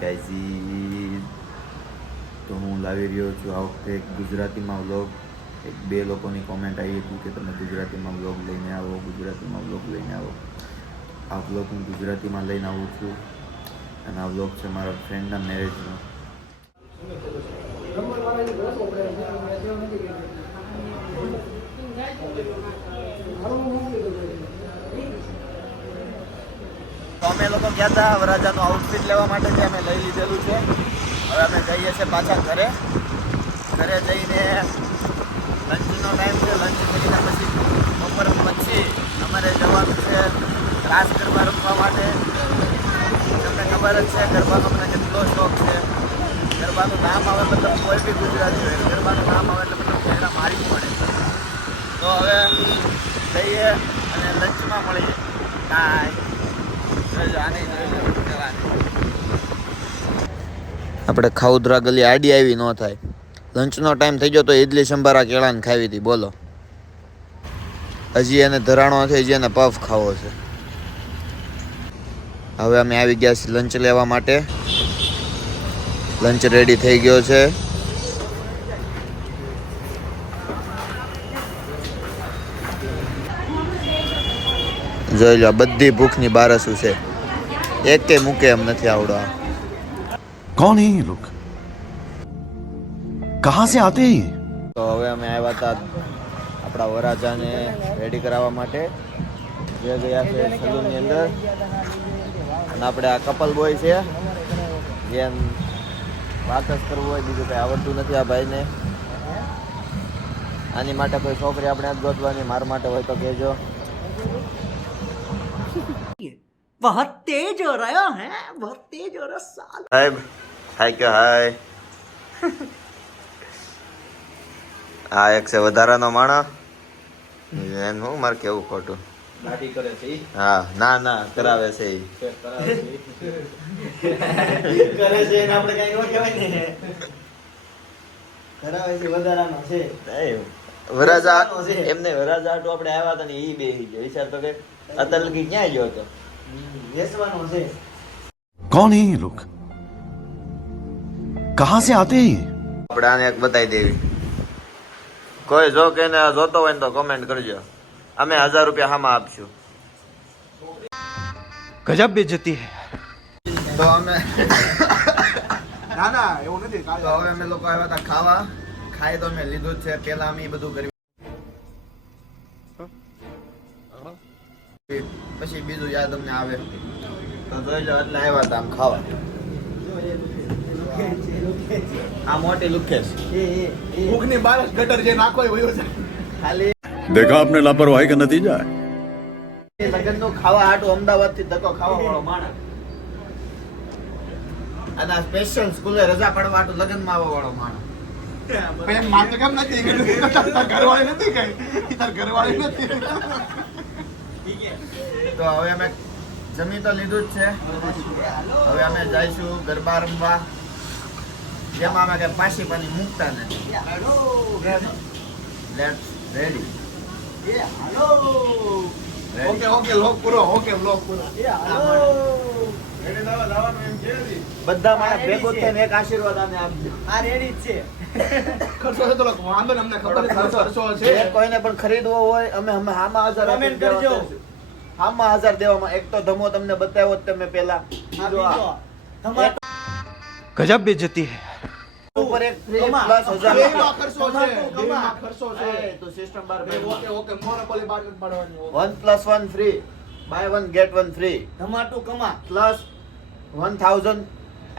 Hi guys, તો હું લાવી રહ્યો છું આ વખતે એક ગુજરાતીમાં વ્લોગ. એક બે લોકોની કોમેન્ટ આવી હતી કે તમે ગુજરાતીમાં વ્લોગ લઈને આવો, ગુજરાતીમાં વ્લોગ લઈને આવો. આ વ્લોગ હું ગુજરાતીમાં લઈને આવું છું અને આ વ્લોગ છે મારા ફ્રેન્ડના મેરેજનો. તો અમે લોકો ગયા હતા વરરાજાનું આઉટફિટ લેવા માટે, જે અમે લઈ લીધેલું છે. હવે અમે જઈએ છીએ પાછા ઘરે જઈને લંચનો ટાઈમ છે. લંચ કરીને પછી બપોર પછી અમારે જવાનું છે રાસ ગરબા રમવા માટે. તમને ખબર જ છે ગરબાનો મને કેટલો શોખ છે. ગરબાનું નામ આવે મતલબ કોઈ બી ગુજરાતી હોય, ગરબાનું નામ આવે એટલે મતલબ ચહેરા મારી પડે. તો હવે જઈએ અને લંચમાં મળીએ. બાય. આપણે ખાઉદરા ગલી આડી આવી ન થાય. લંચનો ટાઈમ થઈ ગયો તો ઇડલી સંભારા કેળાને ખાવી હતી. બોલો, હજી એને ધરાણો છે, હજી એને પફ ખાવો છે. હવે અમે આવી ગયા છીએ લંચ લેવા માટે. લંચ રેડી થઈ ગયો છે. જોઈ લો, બધી ભૂખની બારસું છે. એક કે મૂકે એમ નથી આવડો. कौन है ये लोग, कहाँ से आते हैं ये? તો હવે અમે આવ્યા હતા આપણા વરરાજાને રેડી કરાવવા માટે, જે ગયા છે સલૂનની અંદર. અને આપણે આ કપલ બોય છે, જેમ વાત જ કરવું હોય, બીજું કંઈ આવડતું નથી આ ભાઈને. આની માટે કોઈ છોકરી આપણે જ ગોતવાની, મારા માટે હોય તો કહેજો. बहुत तेज हो रहा है, बहुत तेज हो रहा साल. સાહેબ હાય કે હાય. આ એક છે વધારાનો માણસ. એમ હું મારે કેવું ખોટું. દાઢી કરે છે ઈ? હા, ના ના કરાવે છે ઈ. કરે છે એને આપણે કઈ ન કહેવાય ને. કરાવે છે વધારાનો છે. વરાજા એમને વરાજા આટું આપણે આવ્યા હતા ને ઈ બેહી ગયો. વિચાર તો કે અત્યાર લગી ક્યાં ગયો હતો. વેચવાનો છે. कौन है ये लोग, कहाँ से आते हैं ये? આપણે આને એક બતાવી દેવી. કોઈ જો કે ને જોતો હોય ને તો કોમેન્ટ કરજો. અમે 1000 રૂપિયા હામાં આપશું. गजब बेइज्जती है. તો અમે ના ના એવું નથી. તો હવે અમે લોકો આવ્યા હતા ખાવા. ખાઈ તો અમે લીધું જ છે. પેલા અમે બધું કર્યું, પછી બીજું યાદ અમને આવે તો જોઈ લો. એટલે આવ્યા હતા આમ ખાવા. આ મોટી લુખેશ ભૂખની બારસ ગટર જે નાખો એ વયો જાય. ખાલી देखा आपने लापरवाही का नतीजा है. લગન નું ખાવા હાટું અમદાવાદ થી ધક્કો ખાવા વાળો માણસ. અને આ સ્પેશિયલ સ્કૂલે રજા પાડવા હાટું લગન માં આવવા વાળો માણસ. પણ માર તો કેમ નથી તાર ઘરવાળી નથી કઈ. તાર ઘરવાળી નથી. તો હવે અમે જમી તો લીધું જ છે. હવે અમે જઈશું ગરબા રમવા, જેમાં અમે કઈ પાછી પાણી મૂકતા નથી. Let's ready. ઓકે ઓકે લોક પૂરો. ઓકે લોક પૂરો. બધા માણસ ભેગું થઈને એક આશીર્વાદ આને આપજો. આ રેડી જ છે. ખર્ચો છે તો વાંધો ને, અમને ખબર છે ખર્ચો જે છે. કોઈને પણ ખરીદવો હોય અમે હામાં 1000 Comment કરજો. હામાં 1000 દેવામાં. એક તો ધમો તમને બતાવ્યો જ તમે પેલા. આ બીજો આ. બીજો. તમારો गजब बेइज्जती है. ઉપર એક free કમા. plus 1000 બેમાં ખર્ચો છે. કમા. બેમાં ખર્ચો છે. એ તો સિસ્ટમ બાર ઓકે ઓકે મોનોપોલી બાર નથી પાડવાની. 1+1 free, buy one get one free, ધમાટું Kama. plus 1000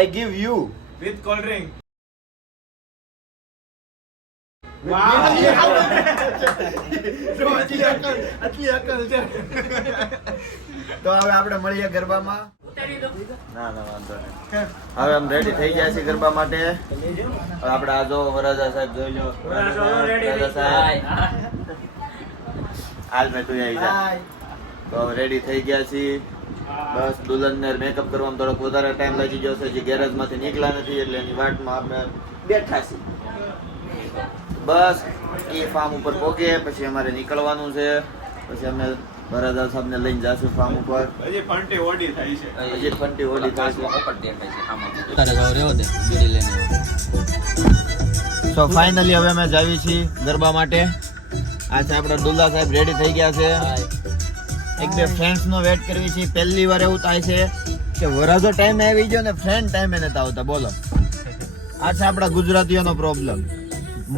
I give you. With cold drink. આટલી અકલ છે. તો હવે આપણે મળીએ ગરબામાં. ના ના વાંધો નહીં. હવે આમ રેડી થઈ ગયા છે ગરબા માટે. હવે આપણે આ જો વરરાજા સાહેબ જોઈ લો. વરરાજા સાહેબ હાલ મેં તું આવી જા. તો હવે રેડી થઈ ગયા છીએ. બસ દુલ્હનને મેકઅપ કરવામાં થોડોક વધારે ટાઈમ લાગી ગયો છે. જે ગેરેજમાંથી નીકળ્યા નથી એટલે એની વાટમાં આપણે બેઠા છીએ. બસ એ ફાર્મ ઉપર પહોંચે પછી અમારે નીકળવાનું છે. પછી અમે વરરાજા સાહેબને લઈને જાશું ફાર્મ ઉપર. હજી ફંટી ઓડી થાય છે. હજી ફંટી ઓલી થાય છે. સો ફાઇનલી હવે અમે જાવી છીએ ગરબા માટે. આ છે આપણા દુલ્લા સાહેબ રેડી થઈ ગયા છે. એક બે ફ્રેન્ડ્સ નો વેટ કરવી છે. પહેલી વાર એવું થાય છે કે વરરાજો ટાઈમે આવી ગયો ને ફ્રેન્ડ ટાઈમે નથી આવતા. બોલો, આ છે આપણા ગુજરાતીઓનો પ્રોબ્લેમ,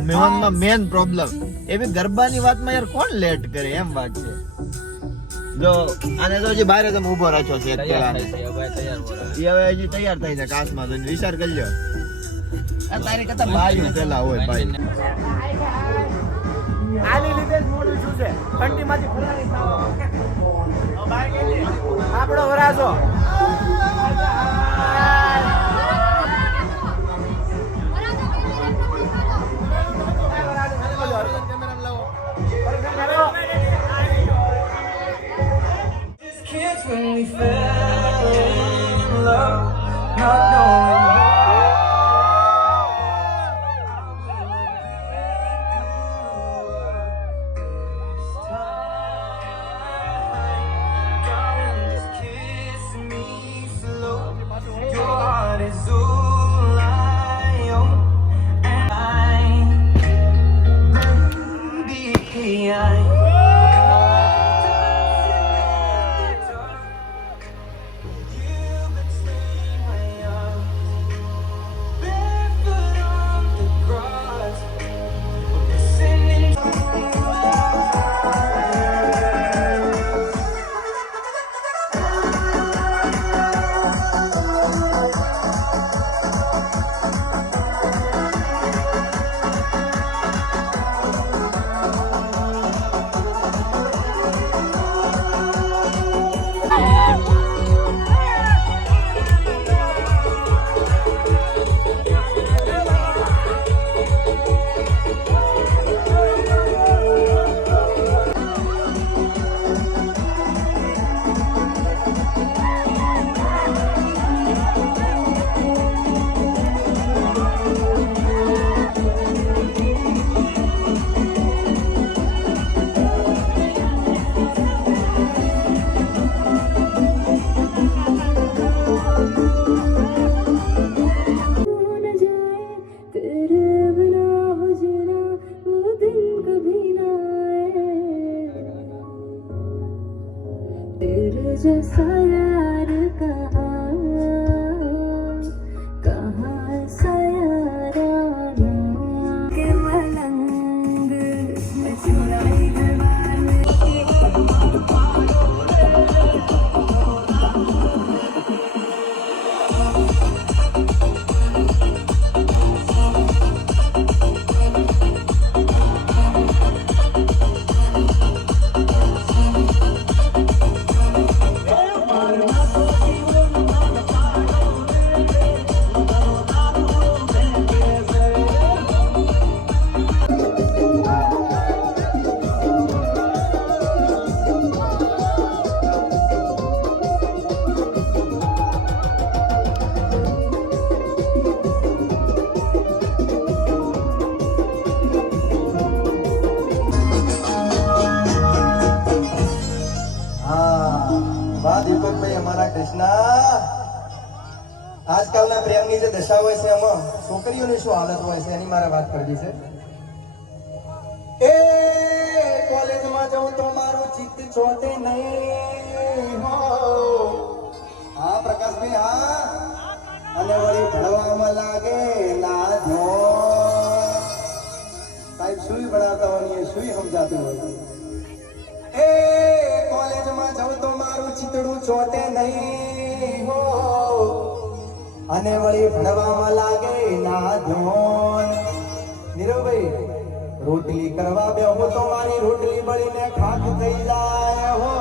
મેવનમાં મેન પ્રોબ્લેમ. એ બી ગરબાની વાતમાં યાર કોણ લેટ કરે એમ વાત છે. જો આને તો હજી બહાર તમે ઉભો રાખ્યો છે અત્યારે. એ હવે હજી તૈયાર થઈ છે કાશમાં જોઈને. વિચાર કરી લ્યો, આ તારી કરતા ભાઈ પેલા હોય ભાઈ. આની લીધે જ મોડું શું છે, કંટીમાંથી ફરારી થાવ. આપણો વરાજો जैसा यार कहाँ सयाराना के मलंग में चुराई દીપકભાઈ અમારા કૃષ્ણા આજકાલના પ્રેમની જે દશા હોય છે એમાં છોકરીઓની શું હાલત હોય છે એની મારે વાત કરવી છે. એ કોલેજમાં જાઉં તો મારું ચિત્ત છોટે નહીં હો. હા પ્રકાશભાઈ, હા. અને વળી ભણવામાં લાગે લાજો. સાહેબ શું ભણાવતા હોય શું સમજાતું હોય. એ કોલેજમાં જાઉં તો મારું ચિતડું ચોટે નહીં હો. અને વળી ભણવામાં લાગે ના ધોન. નીરવભાઈ, રોટલી કરવા બેહો તો મારી રોટલી બળીને ખાક થઈ જાય હો.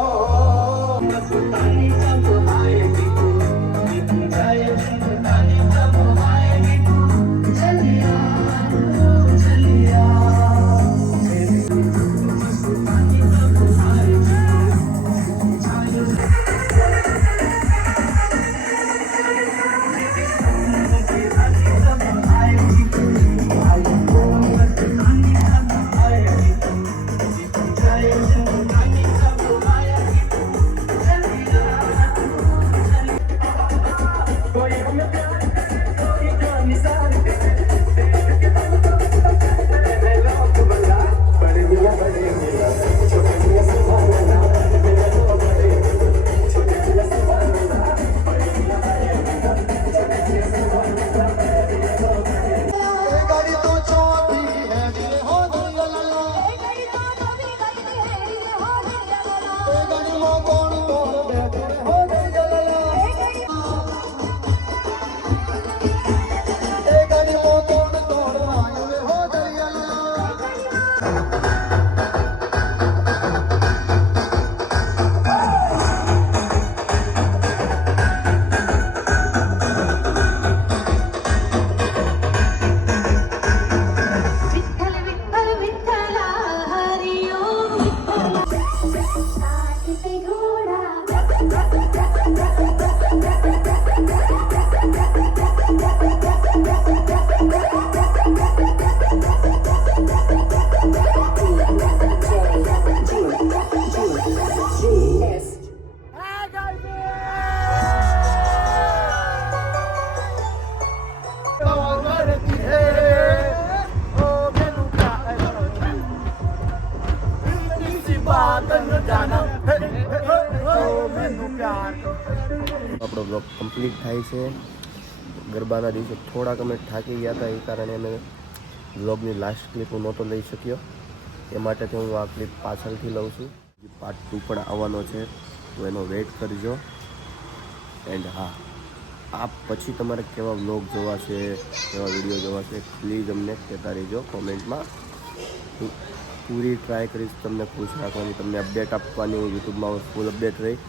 બ્લોગ કમ્પ્લીટ થાય છે. ગરબાના દિવસે થોડાક અમે થાકી ગયા હતા, એ કારણે અમે બ્લોગની લાસ્ટ ક્લિપ હું નહોતો લઈ શક્યો. એ માટેથી હું આ ક્લિપ પાછળથી લઉં છું. પાર્ટ 2 પણ આવવાનો છે, તો એનો વેઇટ કરજો. એન્ડ હા, આ પછી તમારે કેવા બ્લોગ જોવા છે, કેવા વિડીયો જોવા છે, પ્લીઝ અમને કહેતા રહેજો કોમેન્ટમાં. હું પૂરી ટ્રાય કરીશ તમને ખુશ રાખવાની, તમને અપડેટ આપવાની. હું યુટ્યુબમાં ફૂલ અપડેટ રહી,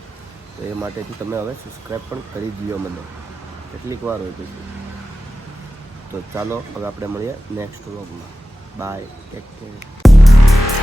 તો એ માટેથી તમે હવે સબસ્ક્રાઈબ પણ કરી જ લો મને. કેટલીક વાર હોય પછી. તો ચાલો હવે આપણે મળીએ નેક્સ્ટ વ્લોગમાં. Bye, take care.